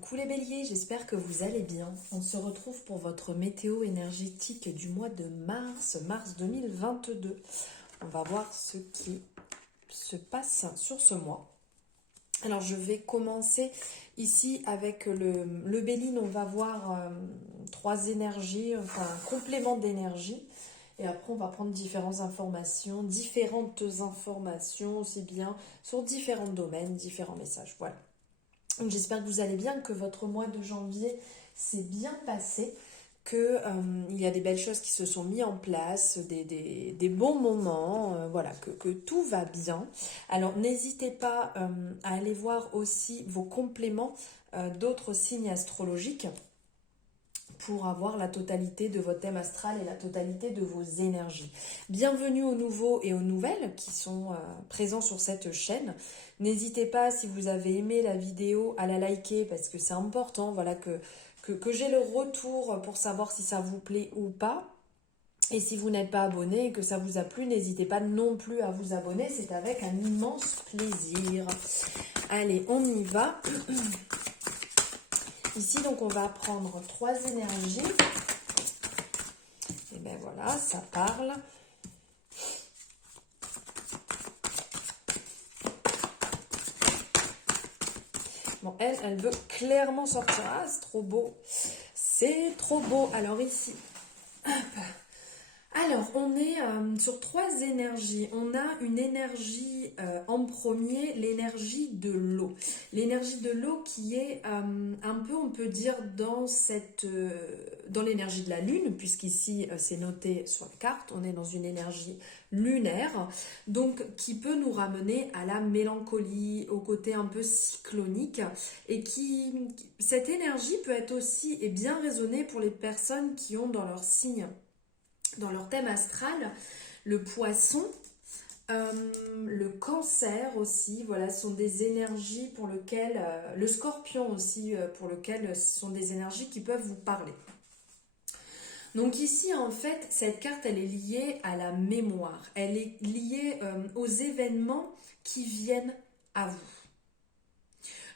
Coucou les béliers, j'espère que vous allez bien. On se retrouve pour votre météo énergétique du mois de mars 2022. On va voir ce qui se passe sur ce mois. Alors je vais commencer ici avec le Béline. On va voir trois énergies, enfin un complément d'énergie. Et après on va prendre différentes informations aussi bien sur différents domaines, différents messages. Voilà. Donc j'espère que vous allez bien, que votre mois de janvier s'est bien passé, que il y a des belles choses qui se sont mises en place, des bons moments, voilà, que tout va bien. Alors n'hésitez pas à aller voir aussi vos compléments d'autres signes astrologiques pour avoir la totalité de votre thème astral et la totalité de vos énergies. Bienvenue aux nouveaux et aux nouvelles qui sont présents sur cette chaîne. N'hésitez pas, si vous avez aimé la vidéo, à la liker parce que c'est important, voilà, que j'ai le retour pour savoir si ça vous plaît ou pas. Et si vous n'êtes pas abonné et que ça vous a plu, n'hésitez pas non plus à vous abonner, c'est avec un immense plaisir. Allez, on y va. Ici, donc, on va prendre trois énergies. Et bien voilà, ça parle. Bon, elle veut clairement sortir. Ah, c'est trop beau. C'est trop beau. Alors ici, hop. Alors, on est sur trois énergies. On a une énergie en premier, l'énergie de l'eau. L'énergie de l'eau qui est un peu, on peut dire, dans l'énergie de la Lune, puisqu'ici, c'est noté sur la carte, on est dans une énergie lunaire, donc qui peut nous ramener à la mélancolie, au côté un peu cyclonique, et cette énergie peut être aussi et bien résonnée pour les personnes qui ont dans leur signe, dans leur thème astral, le poisson, le cancer aussi, voilà, sont des énergies pour lesquelles, le scorpion aussi, pour lequel ce sont des énergies qui peuvent vous parler. Donc ici, en fait, cette carte, elle est liée à la mémoire, elle est liée aux événements qui viennent à vous.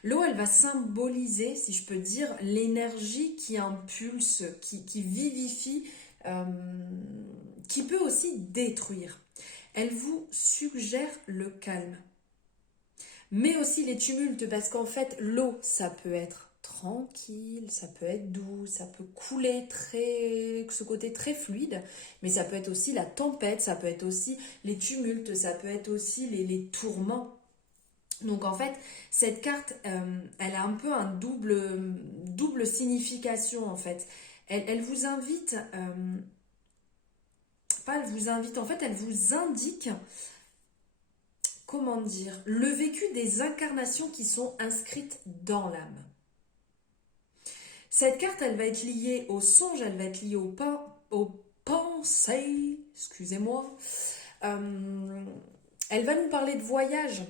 L'eau, elle va symboliser, si je peux dire, l'énergie qui impulse, qui vivifie, qui peut aussi détruire. Elle vous suggère le calme, mais aussi les tumultes, parce qu'en fait, l'eau, ça peut être tranquille, ça peut être doux, ça peut couler ce côté très fluide, mais ça peut être aussi la tempête, ça peut être aussi les tumultes, ça peut être aussi les tourments. Donc en fait, cette carte, elle a un peu un double signification en fait. Elle vous invite, pas elle vous invite, en fait, elle vous indique, comment dire, le vécu des incarnations qui sont inscrites dans l'âme. Cette carte, elle va être liée au songe, elle va être liée aux pensées, excusez-moi. Elle va nous parler de voyage.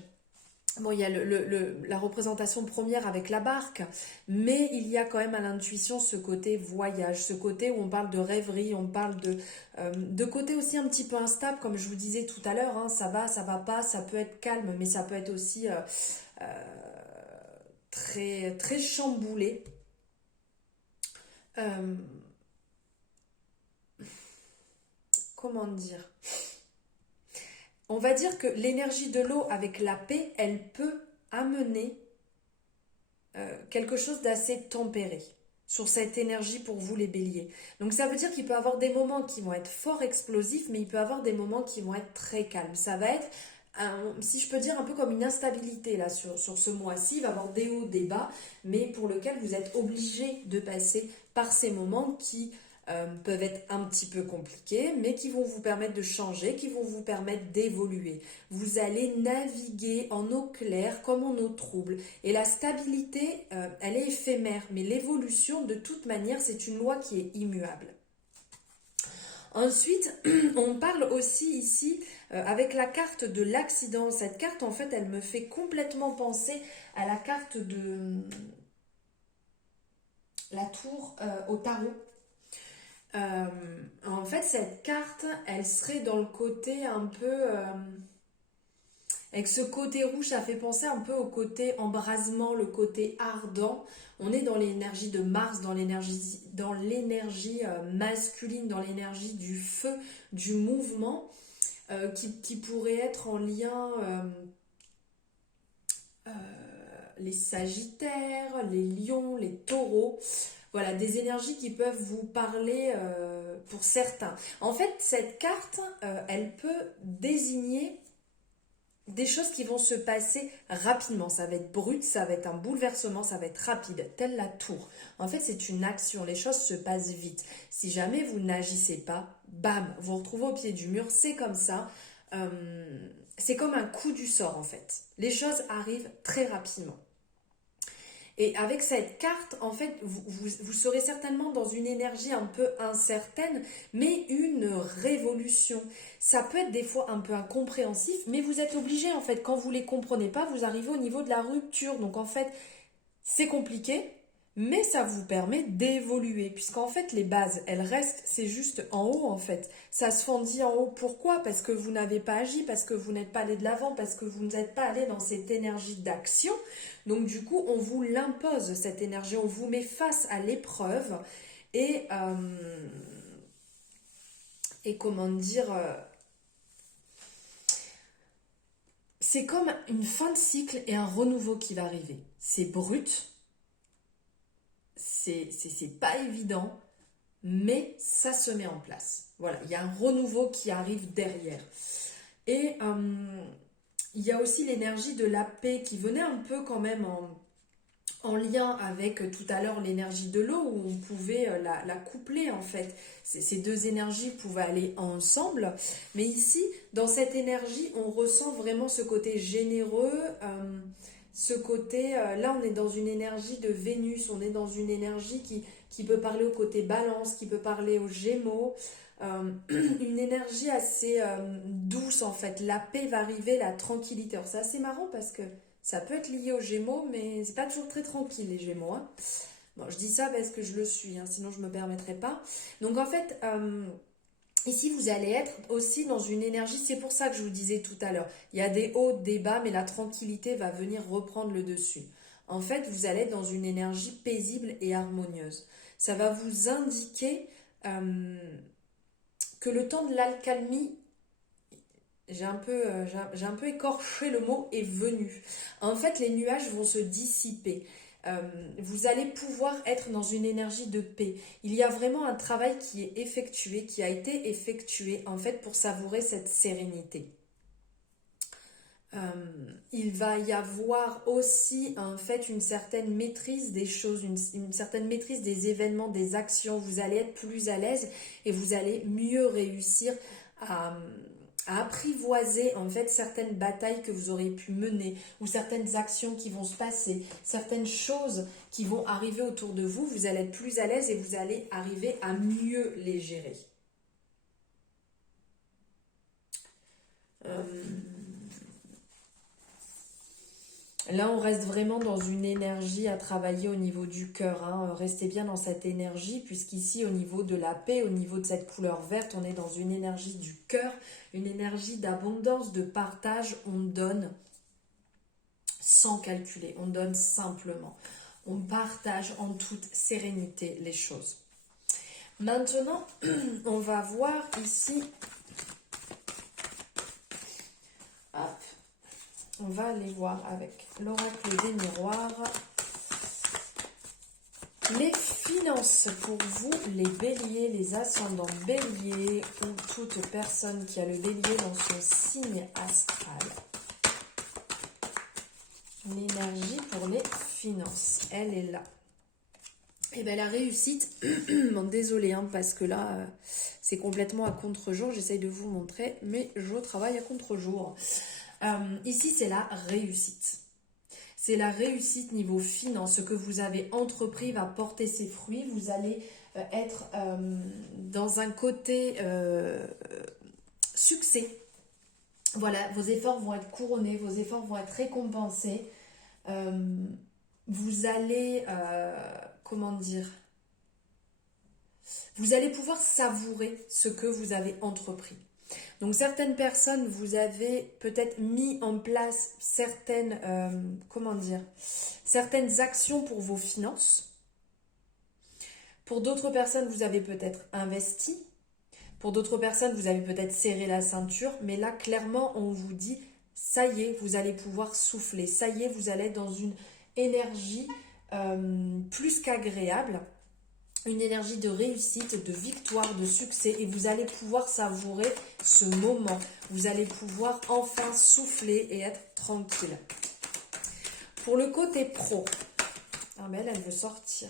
Bon, il y a la représentation première avec la barque, mais il y a quand même à l'intuition ce côté voyage, ce côté où on parle de rêverie, on parle de côté aussi un petit peu instable, comme je vous disais tout à l'heure, hein, ça va pas, ça peut être calme, mais ça peut être aussi très, très chamboulé. Comment dire ? On va dire que l'énergie de l'eau avec la paix, elle peut amener quelque chose d'assez tempéré sur cette énergie pour vous les béliers. Donc ça veut dire qu'il peut y avoir des moments qui vont être fort explosifs, mais il peut y avoir des moments qui vont être très calmes. Ça va être, si je peux dire, un peu comme une instabilité là sur ce mois-ci. Il va y avoir des hauts, des bas, mais pour lequel vous êtes obligé de passer par ces moments qui peuvent être un petit peu compliqués, mais qui vont vous permettre de changer, qui vont vous permettre d'évoluer. Vous allez naviguer en eau claire comme en eau trouble. Et la stabilité, elle est éphémère, mais l'évolution, de toute manière, c'est une loi qui est immuable. Ensuite, on parle aussi ici avec la carte de l'accident. Cette carte, en fait, elle me fait complètement penser à la carte de la tour au tarot. En fait, cette carte, elle serait dans le côté un peu... Avec ce côté rouge, ça fait penser un peu au côté embrasement, le côté ardent. On est dans l'énergie de Mars, dans l'énergie masculine, dans l'énergie du feu, du mouvement, qui pourrait être en lien les Sagittaires, les Lions, les Taureaux. Voilà, des énergies qui peuvent vous parler pour certains. En fait, cette carte, elle peut désigner des choses qui vont se passer rapidement. Ça va être brut, ça va être un bouleversement, ça va être rapide, telle la tour. En fait, c'est une action, les choses se passent vite. Si jamais vous n'agissez pas, bam, vous vous retrouvez au pied du mur, c'est comme ça. C'est comme un coup du sort en fait. Les choses arrivent très rapidement. Et avec cette carte, en fait, vous serez certainement dans une énergie un peu incertaine, mais une révolution. Ça peut être des fois un peu incompréhensif, mais vous êtes obligé, en fait, quand vous ne les comprenez pas, vous arrivez au niveau de la rupture. Donc, en fait, c'est compliqué, mais ça vous permet d'évoluer, puisqu'en fait, les bases, elles restent, c'est juste en haut, en fait. Ça se fondit en haut. Pourquoi? Parce que vous n'avez pas agi, parce que vous n'êtes pas allé de l'avant, parce que vous n'êtes pas allé dans cette énergie d'action. Donc, du coup, on vous l'impose, cette énergie. On vous met face à l'épreuve. Et, et comment dire... c'est comme une fin de cycle et un renouveau qui va arriver. C'est brut, c'est pas évident, mais ça se met en place. Voilà, il y a un renouveau qui arrive derrière. Et il y a aussi l'énergie de la paix qui venait un peu quand même en lien avec tout à l'heure l'énergie de l'eau où on pouvait la coupler en fait. Ces deux énergies pouvaient aller ensemble. Mais ici, dans cette énergie, on ressent vraiment ce côté généreux, ce côté... là, on est dans une énergie de Vénus, on est dans une énergie qui peut parler au côté balance, qui peut parler aux Gémeaux. Une énergie assez douce en fait. La paix va arriver, la tranquillité. Alors c'est assez marrant parce que ça peut être lié aux Gémeaux, mais c'est pas toujours très tranquille les Gémeaux. Hein. Bon, je dis ça parce que je le suis, hein, sinon je me permettrais pas. Donc en fait, ici vous allez être aussi dans une énergie. C'est pour ça que je vous disais tout à l'heure. Il y a des hauts, des bas, mais la tranquillité va venir reprendre le dessus. En fait, vous allez être dans une énergie paisible et harmonieuse. Ça va vous indiquer que le temps de l'alcalmie, j'ai un peu écorché le mot, est venu. En fait, les nuages vont se dissiper. Vous allez pouvoir être dans une énergie de paix. Il y a vraiment un travail qui est effectué, qui a été effectué, en fait, pour savourer cette sérénité. Il va y avoir aussi, en fait, une certaine maîtrise des choses, une certaine maîtrise des événements, des actions. Vous allez être plus à l'aise et vous allez mieux réussir à apprivoiser en fait certaines batailles que vous aurez pu mener ou certaines actions qui vont se passer, certaines choses qui vont arriver autour de vous, vous allez être plus à l'aise et vous allez arriver à mieux les gérer. Là, on reste vraiment dans une énergie à travailler au niveau du cœur. Hein. Restez bien dans cette énergie, puisqu'ici, au niveau de la paix, au niveau de cette couleur verte, on est dans une énergie du cœur, une énergie d'abondance, de partage. On donne sans calculer, on donne simplement. On partage en toute sérénité les choses. Maintenant, on va voir ici... Hop. On va aller voir avec l'oracle des miroirs les finances pour vous, les béliers, les ascendants béliers ou toute personne qui a le bélier dans son signe astral. L'énergie pour les finances, elle est là. Et bien la réussite, bon, désolée hein, parce que là c'est complètement à contre-jour, j'essaye de vous montrer, mais je travaille à contre-jour. Ici, c'est la réussite. C'est la réussite niveau finance. Ce que vous avez entrepris va porter ses fruits. Vous allez être dans un côté succès. Voilà, vos efforts vont être couronnés, vos efforts vont être récompensés. Vous allez, comment dire, vous allez pouvoir savourer ce que vous avez entrepris. Donc certaines personnes, vous avez peut-être mis en place certaines, certaines actions pour vos finances. Pour d'autres personnes, vous avez peut-être investi. Pour d'autres personnes, vous avez peut-être serré la ceinture. Mais là, clairement, on vous dit, ça y est, vous allez pouvoir souffler. Ça y est, vous allez être dans une énergie plus qu'agréable. Une énergie de réussite, de victoire, de succès, et vous allez pouvoir savourer ce moment. Vous allez pouvoir enfin souffler et être tranquille. Pour le côté pro, ah mais elle veut sortir.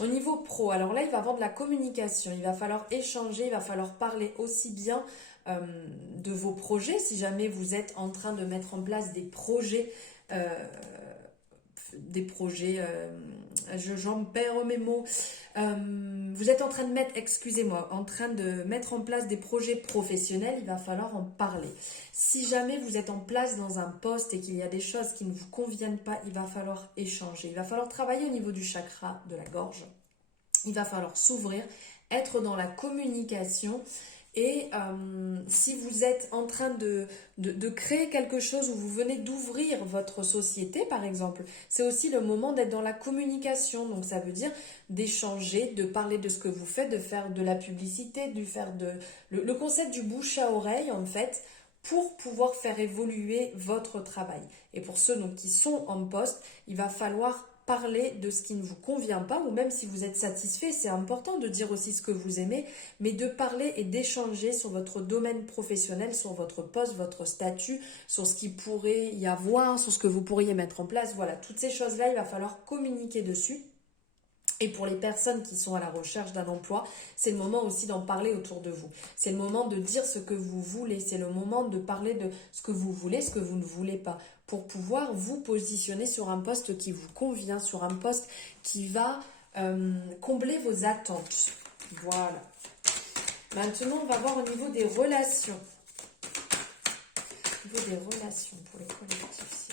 Au niveau pro, alors là, il va y avoir de la communication. Il va falloir échanger, il va falloir parler aussi bien de vos projets. Si jamais vous êtes en train de mettre en place des projets, j'en perds mes mots. Vous êtes en train de mettre en place des projets professionnels, il va falloir en parler. Si jamais vous êtes en place dans un poste et qu'il y a des choses qui ne vous conviennent pas, il va falloir échanger. Il va falloir travailler au niveau du chakra de la gorge. Il va falloir s'ouvrir, être dans la communication. Et si vous êtes en train de créer quelque chose ou vous venez d'ouvrir votre société, par exemple, c'est aussi le moment d'être dans la communication. Donc ça veut dire d'échanger, de parler de ce que vous faites, de faire de la publicité, le concept du bouche à oreille, en fait, pour pouvoir faire évoluer votre travail. Et pour ceux donc, qui sont en poste, il va falloir parler de ce qui ne vous convient pas, ou même si vous êtes satisfait, c'est important de dire aussi ce que vous aimez, mais de parler et d'échanger sur votre domaine professionnel, sur votre poste, votre statut, sur ce qu'il pourrait y avoir, sur ce que vous pourriez mettre en place. Voilà, toutes ces choses-là, il va falloir communiquer dessus. Et pour les personnes qui sont à la recherche d'un emploi, c'est le moment aussi d'en parler autour de vous. C'est le moment de dire ce que vous voulez. C'est le moment de parler de ce que vous voulez, ce que vous ne voulez pas, pour pouvoir vous positionner sur un poste qui vous convient, sur un poste qui va combler vos attentes. Voilà. Maintenant, on va voir au niveau des relations. Au niveau des relations pour les collectifs,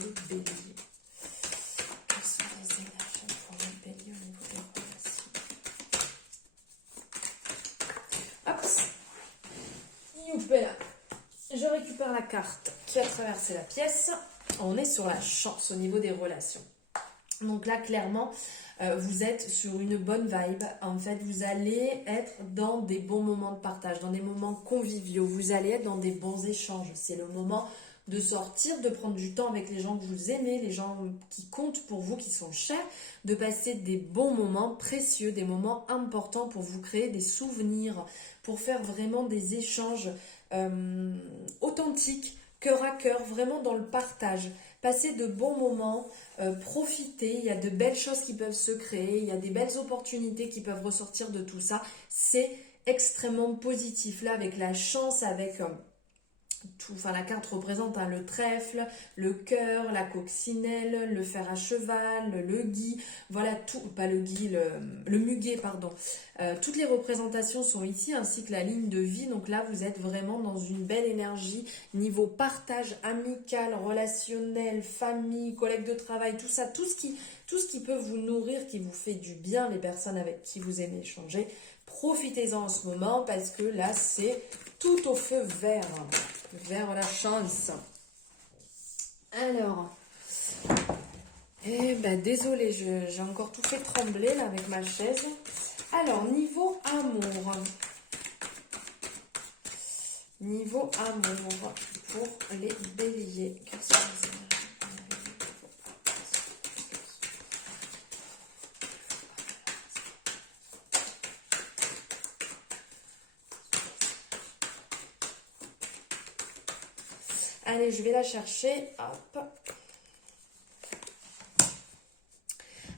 les béliers. Je récupère la carte qui a traversé la pièce. On est sur la chance au niveau des relations. Donc là, clairement, vous êtes sur une bonne vibe. En fait, vous allez être dans des bons moments de partage, dans des moments conviviaux. Vous allez être dans des bons échanges. C'est le moment de sortir, de prendre du temps avec les gens que vous aimez, les gens qui comptent pour vous, qui sont chers, de passer des bons moments précieux, des moments importants pour vous créer des souvenirs, pour faire vraiment des échanges authentiques, cœur à cœur, vraiment dans le partage. Passer de bons moments, profiter, il y a de belles choses qui peuvent se créer, il y a des belles opportunités qui peuvent ressortir de tout ça. C'est extrêmement positif là, avec la chance, avec la carte représente le trèfle, le cœur, la coccinelle, le fer à cheval, le gui, voilà tout, pas le gui, le muguet, pardon. Toutes les représentations sont ici, ainsi que la ligne de vie. Donc là, vous êtes vraiment dans une belle énergie, niveau partage amical, relationnel, famille, collègues de travail, tout ça, tout ce qui peut vous nourrir, qui vous fait du bien, les personnes avec qui vous aimez échanger. Profitez-en en ce moment, parce que là, c'est tout au feu vert. Vers la chance. Alors, désolée, j'ai encore tout fait trembler là avec ma chaise. Alors, niveau amour. Niveau amour pour les béliers. Allez, je vais la chercher. Hop.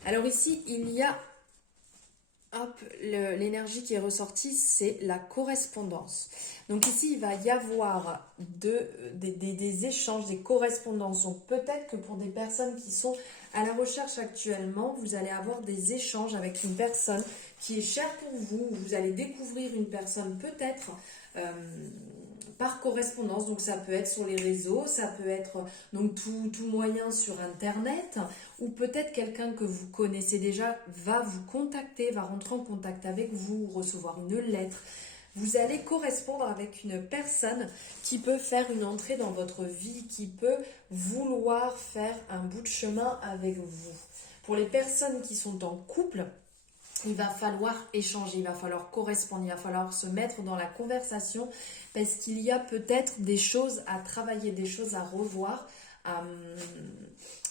Alors ici, il y a l'énergie qui est ressortie, c'est la correspondance. Donc ici, il va y avoir des échanges, des correspondances. Donc peut-être que pour des personnes qui sont à la recherche actuellement, vous allez avoir des échanges avec une personne qui est chère pour vous. Vous allez découvrir une personne peut-être par correspondance, donc ça peut être sur les réseaux, ça peut être donc tout moyen sur internet, ou peut-être quelqu'un que vous connaissez déjà va vous contacter, va rentrer en contact avec vous, recevoir une lettre. Vous allez correspondre avec une personne qui peut faire une entrée dans votre vie, qui peut vouloir faire un bout de chemin avec vous. Pour les personnes qui sont en couple, il va falloir échanger, il va falloir correspondre, il va falloir se mettre dans la conversation parce qu'il y a peut-être des choses à travailler, des choses à revoir,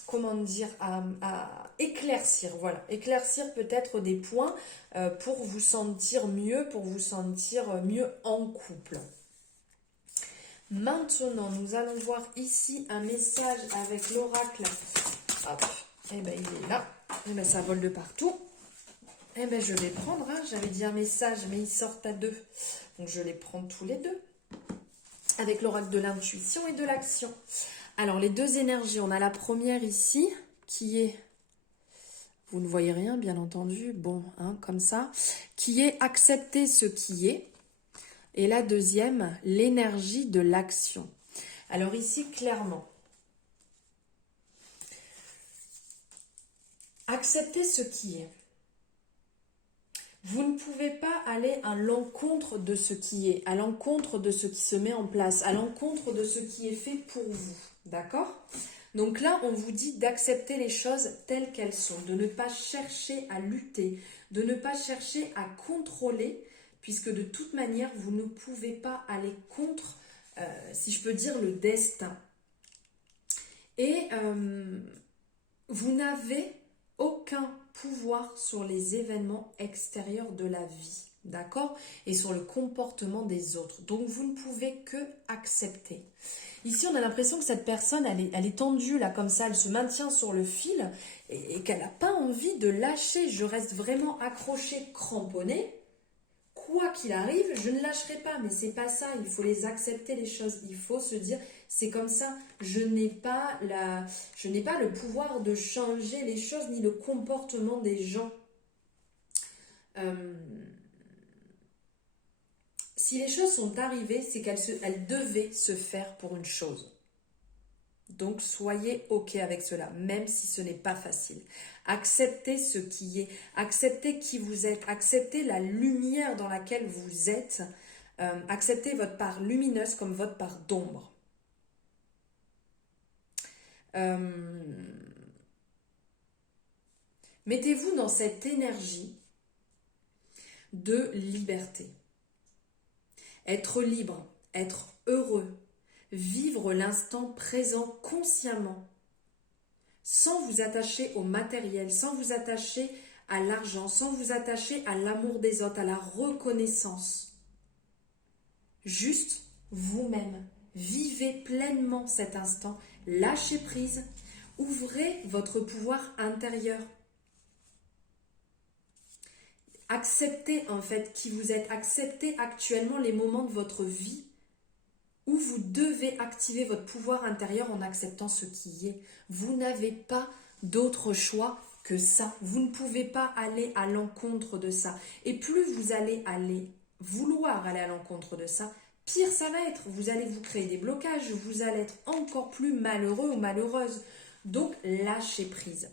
comment dire, à éclaircir, voilà, éclaircir peut-être des points pour vous sentir mieux, en couple. Maintenant, nous allons voir ici un message avec l'oracle. Hop, et bien il est là, et bien ça vole de partout. Eh bien je vais prendre, hein. J'avais dit un message, mais ils sortent à deux, donc je les prends tous les deux. Avec l'oracle de l'intuition et de l'action. Alors, les deux énergies, on a la première ici, qui est, vous ne voyez rien, bien entendu, bon, hein, comme ça, qui est accepter ce qui est. Et la deuxième, l'énergie de l'action. Alors ici, clairement, accepter ce qui est. Vous ne pouvez pas aller à l'encontre de ce qui est, à l'encontre de ce qui se met en place, à l'encontre de ce qui est fait pour vous. D'accord ? Donc là, on vous dit d'accepter les choses telles qu'elles sont, de ne pas chercher à lutter, de ne pas chercher à contrôler, puisque de toute manière, vous ne pouvez pas aller contre, si je peux dire, le destin. Et vous n'avez aucun pouvoir sur les événements extérieurs de la vie, d'accord? Et sur le comportement des autres. Donc, vous ne pouvez que accepter. Ici, on a l'impression que cette personne, elle est tendue, là, comme ça, elle se maintient sur le fil et qu'elle n'a pas envie de lâcher. Je reste vraiment accrochée, cramponnée. Quoi qu'il arrive, je ne lâcherai pas, mais c'est pas ça. Il faut les accepter, les choses. Il faut se dire, c'est comme ça. Je n'ai pas le pouvoir de changer les choses ni le comportement des gens. Si les choses sont arrivées, c'est qu'elles devaient se faire pour une chose. Donc, soyez OK avec cela, même si ce n'est pas facile. Acceptez ce qui est, acceptez qui vous êtes, acceptez la lumière dans laquelle vous êtes, acceptez votre part lumineuse comme votre part d'ombre. Mettez-vous dans cette énergie de liberté. Être libre, être heureux, vivre l'instant présent consciemment, sans vous attacher au matériel, sans vous attacher à l'argent, sans vous attacher à l'amour des autres, à la reconnaissance. Juste vous-même, vivez pleinement cet instant, lâchez prise, ouvrez votre pouvoir intérieur. Acceptez en fait qui vous êtes, acceptez actuellement les moments de votre vie où vous devez activer votre pouvoir intérieur en acceptant ce qui est. Vous n'avez pas d'autre choix que ça. Vous ne pouvez pas aller à l'encontre de ça. Et plus vous allez vouloir aller à l'encontre de ça, pire ça va être. Vous allez vous créer des blocages, vous allez être encore plus malheureux ou malheureuse. Donc, lâchez prise.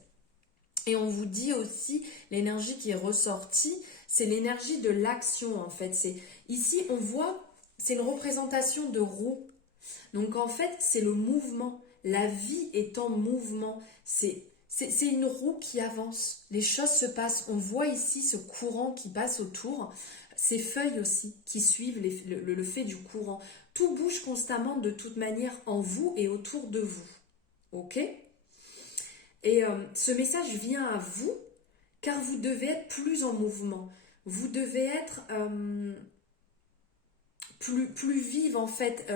Et on vous dit aussi, l'énergie qui est ressortie, c'est l'énergie de l'action en fait. Ici, on voit, c'est une représentation de roue. Donc en fait, c'est le mouvement. La vie est en mouvement. C'est une roue qui avance. Les choses se passent. On voit ici ce courant qui passe autour. Ces feuilles aussi qui suivent le fait du courant. Tout bouge constamment de toute manière en vous et autour de vous. Ok ? Et ce message vient à vous car vous devez être plus en mouvement. Vous devez être plus vive en fait.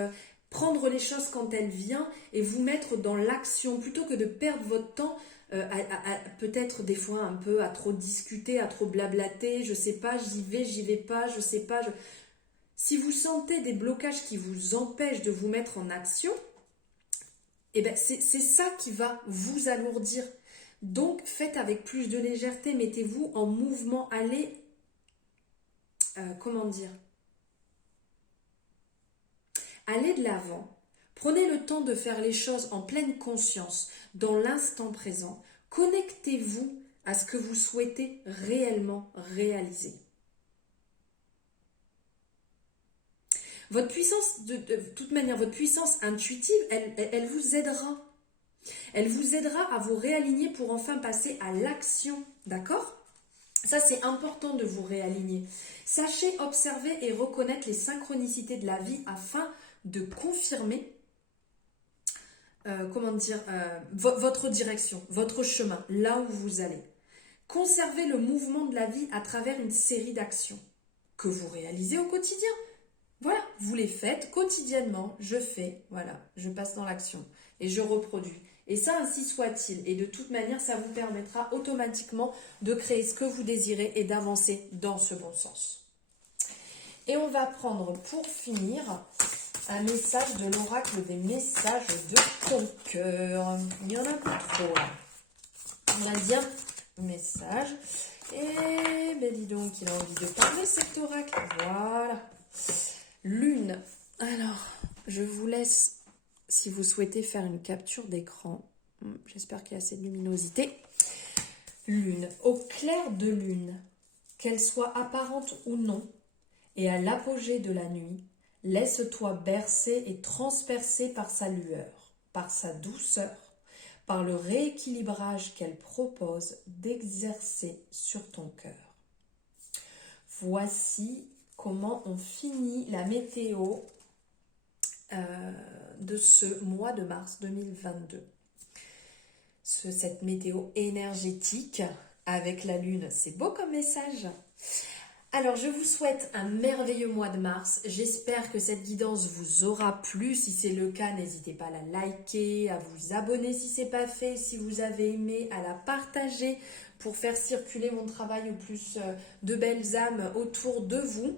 Prendre les choses quand elles viennent et vous mettre dans l'action plutôt que de perdre votre temps peut-être des fois un peu à trop discuter, à trop blablater. Je sais pas, j'y vais pas, je sais pas. Si vous sentez des blocages qui vous empêchent de vous mettre en action, eh ben c'est ça qui va vous alourdir. Donc, faites avec plus de légèreté, mettez-vous en mouvement, allez, allez de l'avant. Prenez le temps de faire les choses en pleine conscience, dans l'instant présent. Connectez-vous à ce que vous souhaitez réellement réaliser. Votre puissance, de toute manière, votre puissance intuitive, elle vous aidera. Elle vous aidera à vous réaligner pour enfin passer à l'action, d'accord? Ça, c'est important de vous réaligner. Sachez observer et reconnaître les synchronicités de la vie afin de confirmer votre direction, votre chemin, là où vous allez. Conservez le mouvement de la vie à travers une série d'actions que vous réalisez au quotidien. Voilà, vous les faites quotidiennement. Je fais, voilà, je passe dans l'action et je reproduis. Et ça, ainsi soit-il. Et de toute manière, ça vous permettra automatiquement de créer ce que vous désirez et d'avancer dans ce bon sens. Et on va prendre pour finir un message de l'oracle des messages de ton cœur. Il y en a pas trop là. On a bien message. Et ben dis donc, il a envie de parler cet oracle. Voilà. Lune. Alors, je vous laisse, si vous souhaitez faire une capture d'écran. J'espère qu'il y a assez de luminosité. Lune. Au clair de lune, qu'elle soit apparente ou non, et à l'apogée de la nuit, laisse-toi bercer et transpercer par sa lueur, par sa douceur, par le rééquilibrage qu'elle propose d'exercer sur ton cœur. Voici comment on finit la météo de ce mois de mars 2022. Cette météo énergétique avec la lune, c'est beau comme message. Alors, je vous souhaite un merveilleux mois de mars. J'espère que cette guidance vous aura plu. Si c'est le cas, n'hésitez pas à la liker, à vous abonner si ce n'est pas fait. Si vous avez aimé, à la partager pour faire circuler mon travail au plus de belles âmes autour de vous.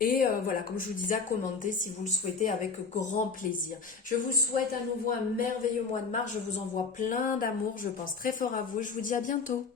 Et voilà, comme je vous disais, à commenter si vous le souhaitez avec grand plaisir. Je vous souhaite à nouveau un merveilleux mois de mars. Je vous envoie plein d'amour. Je pense très fort à vous et je vous dis à bientôt.